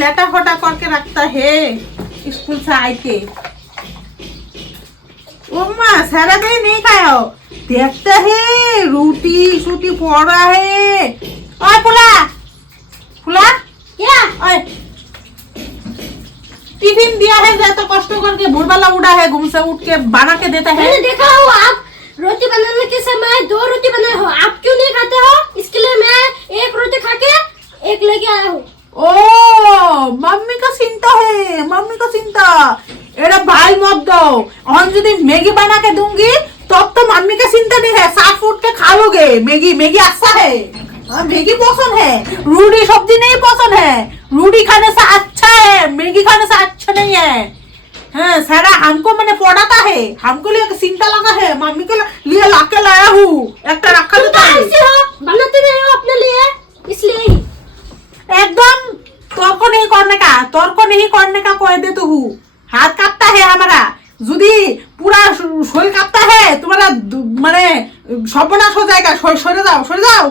लेटा होटा करके रखता है स्कूल से आके। ओमा सारा दिन नहीं खाया हो, देखता है रोटी सूटी पड़ा है। ओए फुला फुला क्या? ओए टिफिन दिया है, तो कष्ट करके भोरवाला उड़ा है, घूम से उठ के बना के देता है। मैंने देखा हो आप रोटी बनाने के समय 2 रोटी बनाए हो, आप क्यों नहीं खाते हो? इसके लिए मैं 1 रोटी खा के 1 लेके आया हूँ। ओ मम्मी का चिंता है, मम्मी का चिंता। एड़ा भाई मत दो, हम यदि मैगी बना के दूंगी तब तो मम्मी का चिंता नहीं है, साफ उठ के खा लोगे। मैगी मैगी अच्छा है, मैगी पसंद है, रोटी सब्जी नहीं पसंद है। रोटी खाने से अच्छा है, मैगी खाने से अच्छा नहीं है। हाँ सारा हमको मैंने पढ़ाता है, हमको लिए चिंता लगा है, मम्मी के लिए लाके लाया हूँ। एक रखा तुम तो ऐसे हो, बनाते नहीं हो अपने लिए, इसलिए ही। एकदम तर्क नहीं करने का, तर्क नहीं करने का कह देता हूँ। हाथ कांपता है हमारा, यदि पूरा शरीर कांपता है तुम्हारा, माने सर्वनाश हो जाएगा। सरे जाओ सरे जाओ।